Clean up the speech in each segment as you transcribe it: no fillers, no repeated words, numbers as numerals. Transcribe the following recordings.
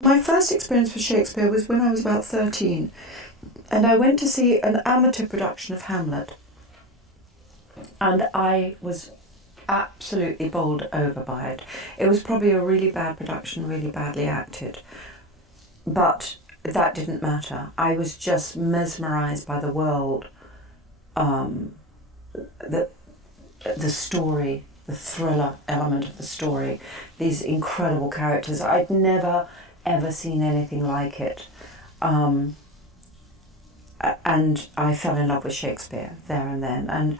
My first experience with Shakespeare was when I was about 13, and I went to see an amateur production of Hamlet, and I was absolutely bowled over by it. It was probably a really bad production, really badly acted, but that didn't matter. I was just mesmerised by the world, the story, the thriller element of the story, these incredible characters. I'd never ever seen anything like it, and I fell in love with Shakespeare there and then,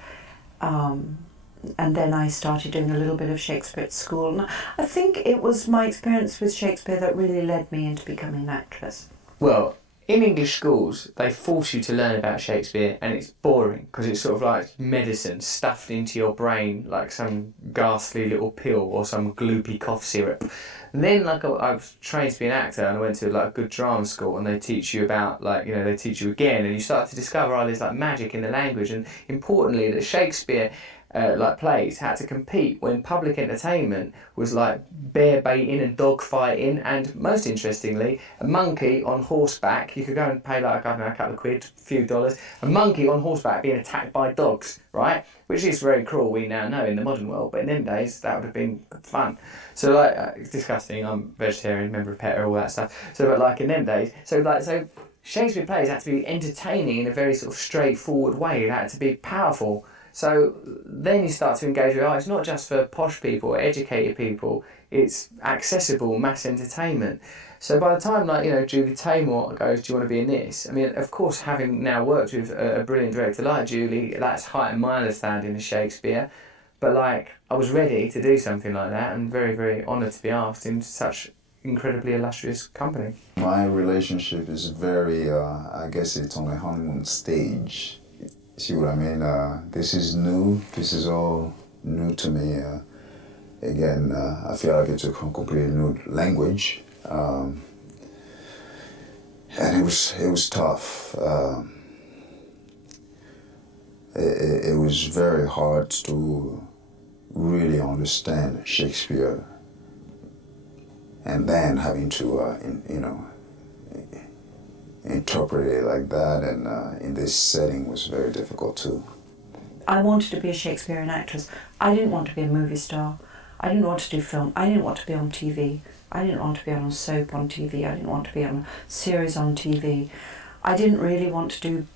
and then I started doing a little bit of Shakespeare at school, and I think it was my experience with Shakespeare that really led me into becoming an actress. Well, in English schools, they force you to learn about Shakespeare, and it's boring because it's sort of like medicine stuffed into your brain like some ghastly little pill or some gloopy cough syrup. And then, like, I was trained to be an actor, and I went to like a good drama school, and they teach you about, like, you know, they teach you again, and you start to discover all this like magic in the language, and importantly that Shakespeare like plays had to compete when public entertainment was like bear baiting and dog fighting, and most interestingly, a monkey on horseback. You could go and pay like, I don't know, a couple of quid, a few dollars. A monkey on horseback being attacked by dogs, right? Which is very cruel, we now know, in the modern world, but in them days that would have been fun. So like, it's disgusting. I'm vegetarian, member of PETA, all that stuff. So but like in them days, so Shakespeare plays had to be entertaining in a very sort of straightforward way. It had to be powerful. So then you start to engage with, it's not just for posh people or educated people, it's accessible mass entertainment. So by the time, like, you know, Julie Taymor goes, do you want to be in this? I mean, of course, having now worked with a brilliant director like Julie, that's heightened my understanding of Shakespeare. But like, I was ready to do something like that, and very, very honoured to be asked in such incredibly illustrious company. My relationship is very, I guess it's on a honeymoon stage. See what I mean? This is new. This is all new to me. Again, I feel like it's a completely new language, and it was tough. It was very hard to really understand Shakespeare, and then having to, interpret it like that, and in this setting was very difficult too. I wanted to be a Shakespearean actress. I didn't want to be a movie star. I didn't want to do film. I didn't want to be on TV. I didn't want to be on a soap on TV. I didn't want to be on a series on TV. I didn't really want to do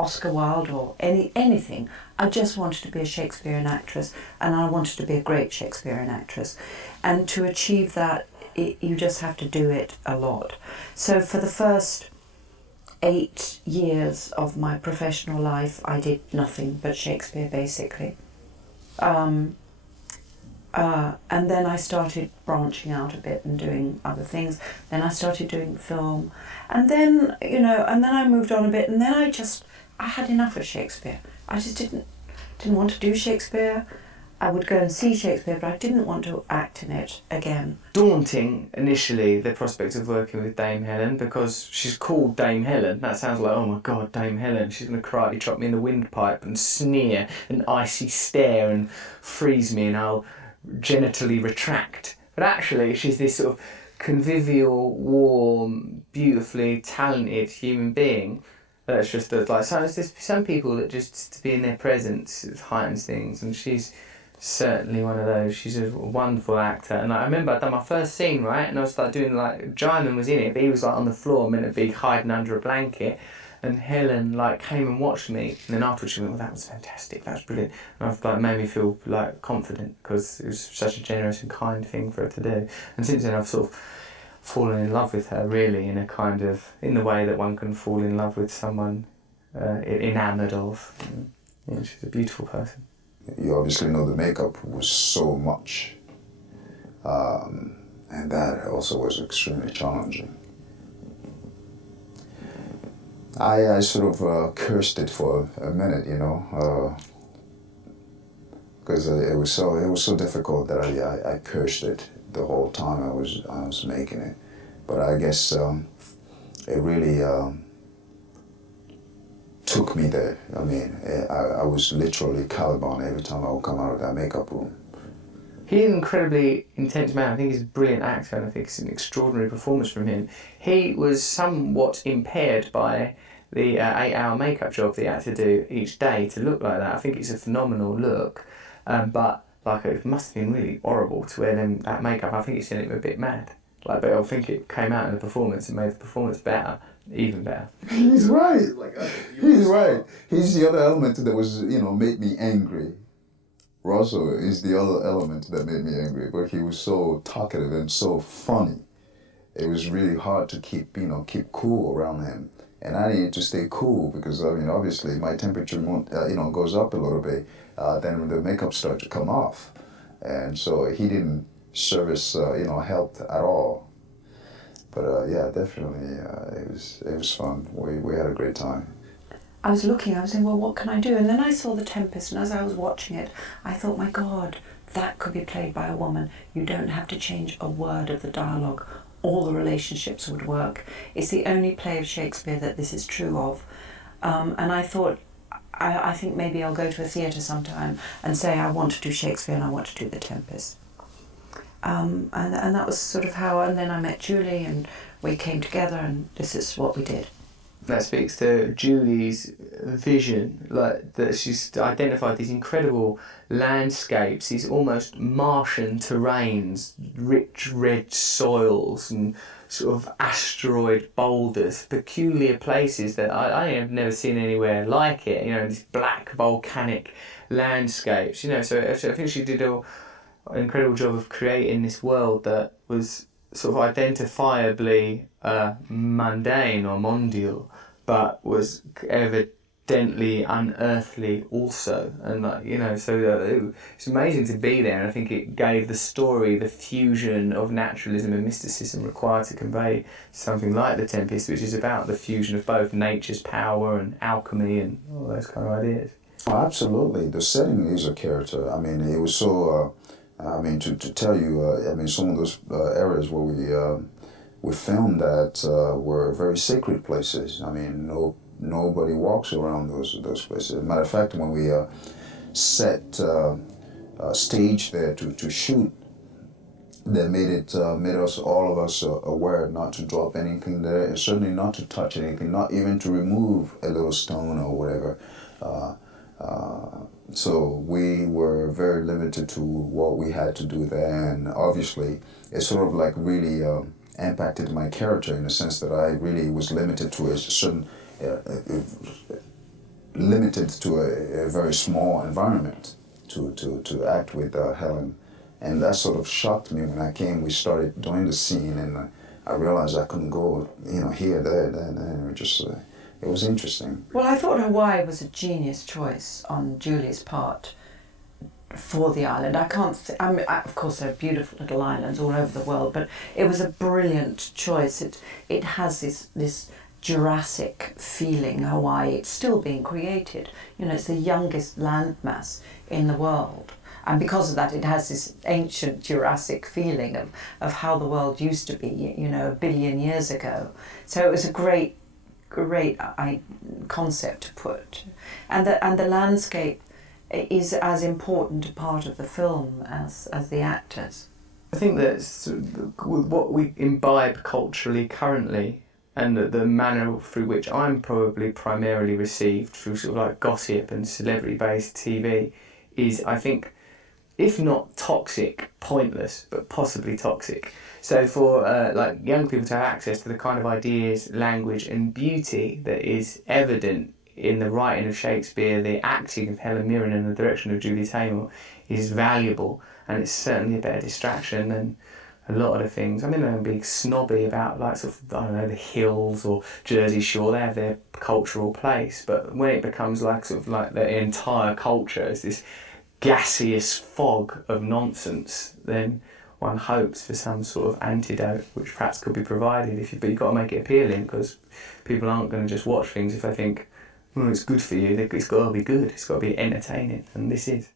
Oscar Wilde or anything. I just wanted to be a Shakespearean actress, and I wanted to be a great Shakespearean actress. And to achieve that, you just have to do it a lot. So for the first 8 years of my professional life, I did nothing but Shakespeare, basically. And then I started branching out a bit and doing other things. Then I started doing film. And then, and then I moved on a bit, and then I had enough of Shakespeare. I just didn't want to do Shakespeare. I would go and see Shakespeare, but I didn't want to act in it again. Daunting initially, the prospect of working with Dame Helen, because she's called Dame Helen. That sounds like, oh my God, Dame Helen. She's going to karate chop me in the windpipe and sneer and icy stare and freeze me, and I'll genitally retract. But actually, she's this sort of convivial, warm, beautifully talented human being. That's just like, so there's some people that just to be in their presence heightens things, and she's certainly one of those. She's a wonderful actor, and I remember I'd done my first scene, right, and I was like doing, like, Djimon was in it, but he was like on the floor, meant to be hiding under a blanket, and Helen like came and watched me, and then afterwards she went, well, that was fantastic, that was brilliant, and I've like made me feel like confident, because it was such a generous and kind thing for her to do. And since then I've sort of fallen in love with her, really, in the way that one can fall in love with someone enamoured of. Yeah, she's a beautiful person. You obviously know the makeup was so much, and that also was extremely challenging. I sort of cursed it for a minute, because it was so difficult that I cursed it the whole time I was making it. But I guess it really took me there. I mean, I was literally Caliban every time I would come out of that makeup room. He's an incredibly intense man. I think he's a brilliant actor, and I think it's an extraordinary performance from him. He was somewhat impaired by the 8-hour makeup job the actor do each day to look like that. I think it's a phenomenal look, but like it must have been really horrible to wear that makeup. I think it's sent him a bit mad. Like, but I think it came out in the performance and made the performance better, even better. He's right. He's right. He's the other element that was, made me angry. Russell is the other element that made me angry, but he was so talkative and so funny. It was really hard to keep cool around him. And I needed to stay cool because, obviously my temperature, goes up a little bit. Then the makeup started to come off. And so he didn't service, help at all. But yeah, definitely, it was fun. We had a great time. I was saying, well, what can I do? And then I saw The Tempest, and as I was watching it, I thought, my God, that could be played by a woman. You don't have to change a word of the dialogue. All the relationships would work. It's the only play of Shakespeare that this is true of. And I thought, I think maybe I'll go to a theatre sometime and say I want to do Shakespeare and I want to do The Tempest. And that was sort of how, and then I met Julie and we came together and this is what we did. That speaks to Julie's vision, like that she's identified these incredible landscapes, these almost Martian terrains, rich red soils and sort of asteroid boulders, peculiar places that I have never seen anywhere like it, these black volcanic landscapes, so I think she did an incredible job of creating this world that was sort of identifiably mundane or mondial, but was evidently unearthly also. And it's amazing to be there, and I think it gave the story the fusion of naturalism and mysticism required to convey something like The Tempest, which is about the fusion of both nature's power and alchemy and all those kind of ideas. Oh, absolutely. The setting is a character. It was so... to tell you, some of those areas where we filmed that were very sacred places. Nobody walks around those places. Matter of fact, when we set stage there to shoot, they made us, all of us, aware not to drop anything there, and certainly not to touch anything, not even to remove a little stone or whatever. So we were very limited to what we had to do there, and obviously it sort of like really impacted my character in the sense that I really was limited to a certain, a very small environment to act with Helen, and that sort of shocked me when I came. We started doing the scene, and I realized I couldn't go, here, there, and it just. It was interesting. Well, I thought Hawaii was a genius choice on Julie's part for the island. Of course, there are beautiful little islands all over the world, but it was a brilliant choice. It has this Jurassic feeling, Hawaii. It's still being created. It's the youngest landmass in the world. And because of that, it has this ancient Jurassic feeling of how the world used to be, a billion years ago. So it was a great concept to put, and the landscape is as important a part of the film as the actors. I think that what we imbibe culturally currently, and the manner through which I'm probably primarily received through sort of like gossip and celebrity-based TV, is, I think, if not toxic, pointless, but possibly toxic. So for young people to have access to the kind of ideas, language and beauty that is evident in the writing of Shakespeare, the acting of Helen Mirren and the direction of Julie Taymor is valuable, and it's certainly a better distraction than a lot of the things. I'm being snobby about the Hills or Jersey Shore. They have their cultural place, but when it becomes the entire culture is this gaseous fog of nonsense, then one hopes for some sort of antidote, which perhaps could be provided. But you've got to make it appealing, because people aren't going to just watch things if they think, it's good for you. It's got to be good. It's got to be entertaining, and this is.